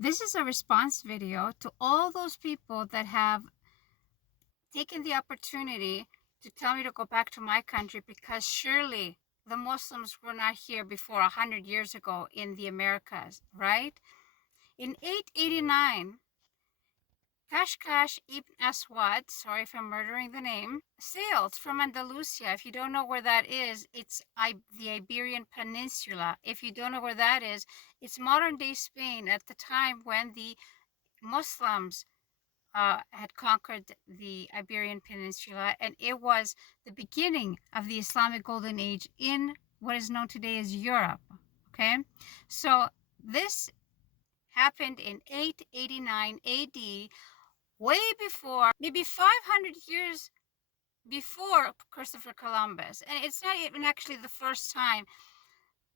This is a response video to all those people that have taken the opportunity to tell me to go back to my country because surely the Muslims were not here before 100 years ago in the Americas, right? In 889, Kashkash ibn Aswad, sorry if I'm murdering the name, sailed from Andalusia. If you don't know where that is, it's the Iberian Peninsula. If you don't know where that is, it's modern-day Spain at the time when the Muslims had conquered the Iberian Peninsula, and it was the beginning of the Islamic Golden Age in what is known today as Europe. Okay, so this happened in 889 AD, way before, maybe 500 years before Christopher Columbus. And it's not even actually the first time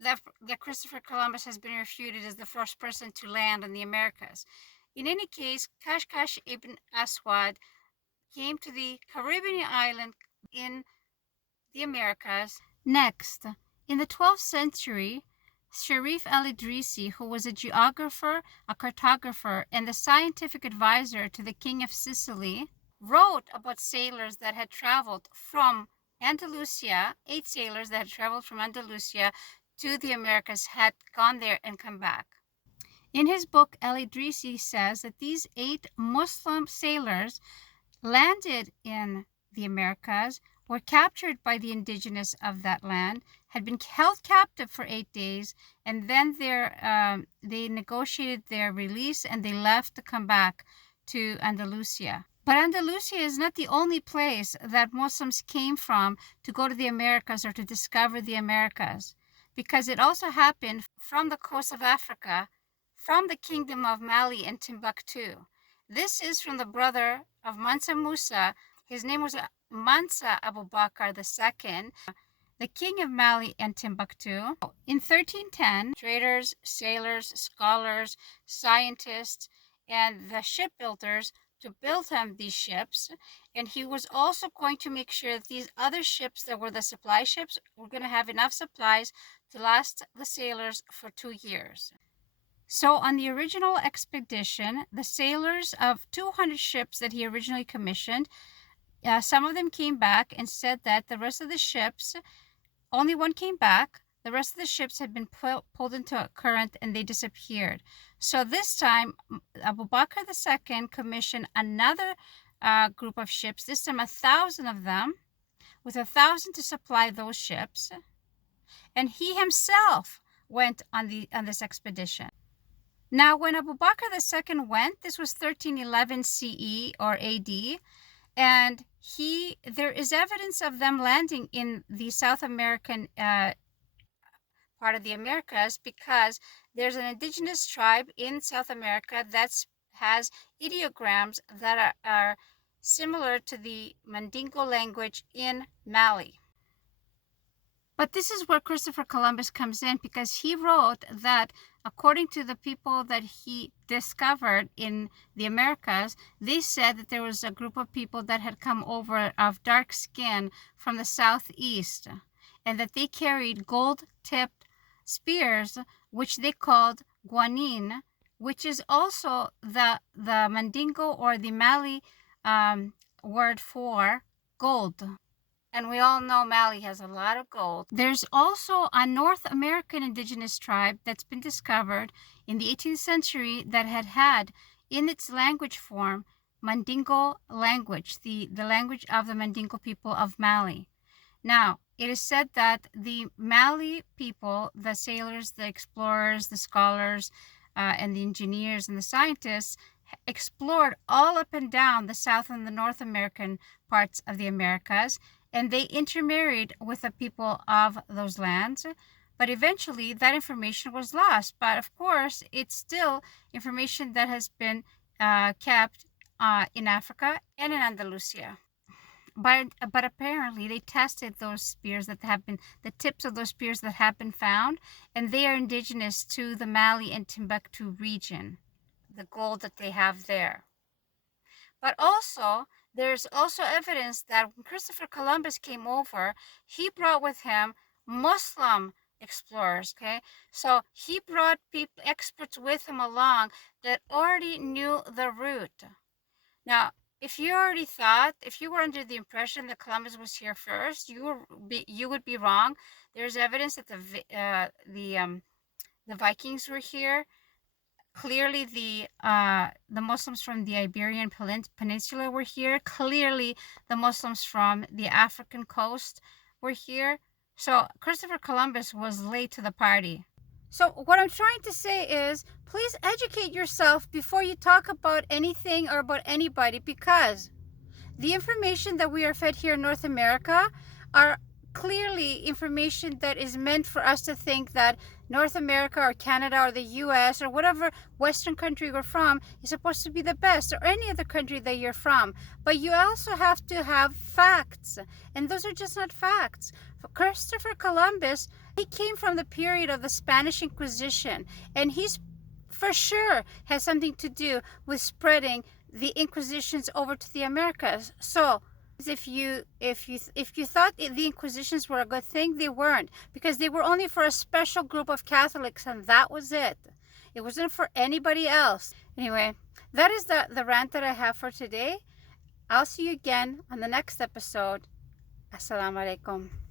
that Christopher Columbus has been refuted as the first person to land in the Americas. In any case, Kashkash ibn Aswad came to the Caribbean island in the Americas. Next, in the 12th century, Sharif al-Idrisi, who was a geographer, a cartographer, and the scientific advisor to the King of Sicily, wrote about sailors that had traveled from Andalusia. 8 sailors that had traveled from Andalusia to the Americas had gone there and come back. In his book, al-Idrisi says that these 8 Muslim sailors landed in the Americas, were captured by the indigenous of that land, had been held captive for 8 days, and then they negotiated their release and they left to come back to Andalusia. But Andalusia is not the only place that Muslims came from to go to the Americas or to discover the Americas, because it also happened from the coast of Africa, from the kingdom of Mali and Timbuktu. This is from the brother of Mansa Musa. His name was Mansa Abu Bakr II, the king of Mali and Timbuktu. In 1310, traders, sailors, scholars, scientists, and the shipbuilders to build him these ships. And he was also going to make sure that these other ships that were the supply ships were going to have enough supplies to last the sailors for 2 years. So on the original expedition, the sailors of 200 ships that he originally commissioned, some of them came back and said that the rest of the ships, only one came back. The rest of the ships had been pulled into a current and they disappeared. So this time, Abu Bakr II commissioned another group of ships, this time 1,000 of them, with 1,000 to supply those ships. And he himself went on this expedition. Now, when Abu Bakr II went, this was 1311 CE or AD, and there is evidence of them landing in the South American part of the Americas, because there's an indigenous tribe in South America that has ideograms that are similar to the Mandingo language in Mali. But this is where Christopher Columbus comes in, because he wrote that according to the people that he discovered in the Americas, they said that there was a group of people that had come over of dark skin from the southeast, and that they carried gold-tipped spears, which they called guanin, which is also the Mandingo or the Mali word for gold. And we all know Mali has a lot of gold. There's also a North American indigenous tribe that's been discovered in the 18th century that had in its language form Mandingo language, the language of the Mandingo people of Mali. Now, it is said that the Mali people, the sailors, the explorers, the scholars, and the engineers and the scientists explored all up and down the South and the North American parts of the Americas, and they intermarried with the people of those lands. But eventually that information was lost. But of course, it's still information that has been kept in Africa and in Andalusia. But apparently they tested those spears that have been, the tips of those spears that have been found, and they are indigenous to the Mali and Timbuktu region, the gold that they have there. But also, there's also evidence that when Christopher Columbus came over, he brought with him Muslim explorers. Okay, so he brought people, experts with him along that already knew the route. Now, if you already thought, if you were under the impression that Columbus was here first, you would be wrong. There's evidence that the Vikings were here. Clearly, the Muslims from the Iberian Peninsula were here. Clearly, the Muslims from the African coast were here. So Christopher Columbus was late to the party. So what I'm trying to say is, please educate yourself before you talk about anything or about anybody, because the information that we are fed here in North America are clearly information that is meant for us to think that North America or Canada or the US or whatever Western country you're from is supposed to be the best, or any other country that you're from. But you also have to have facts, and those are just not facts. For Christopher Columbus, he came from the period of the Spanish Inquisition, and he's for sure has something to do with spreading the Inquisitions over to the Americas. So if you thought the Inquisitions were a good thing, they weren't, because they were only for a special group of Catholics, and that was it. It wasn't for anybody else. Anyway, that is the rant that I have for today. I'll see you again on the next episode. Assalamu alaikum.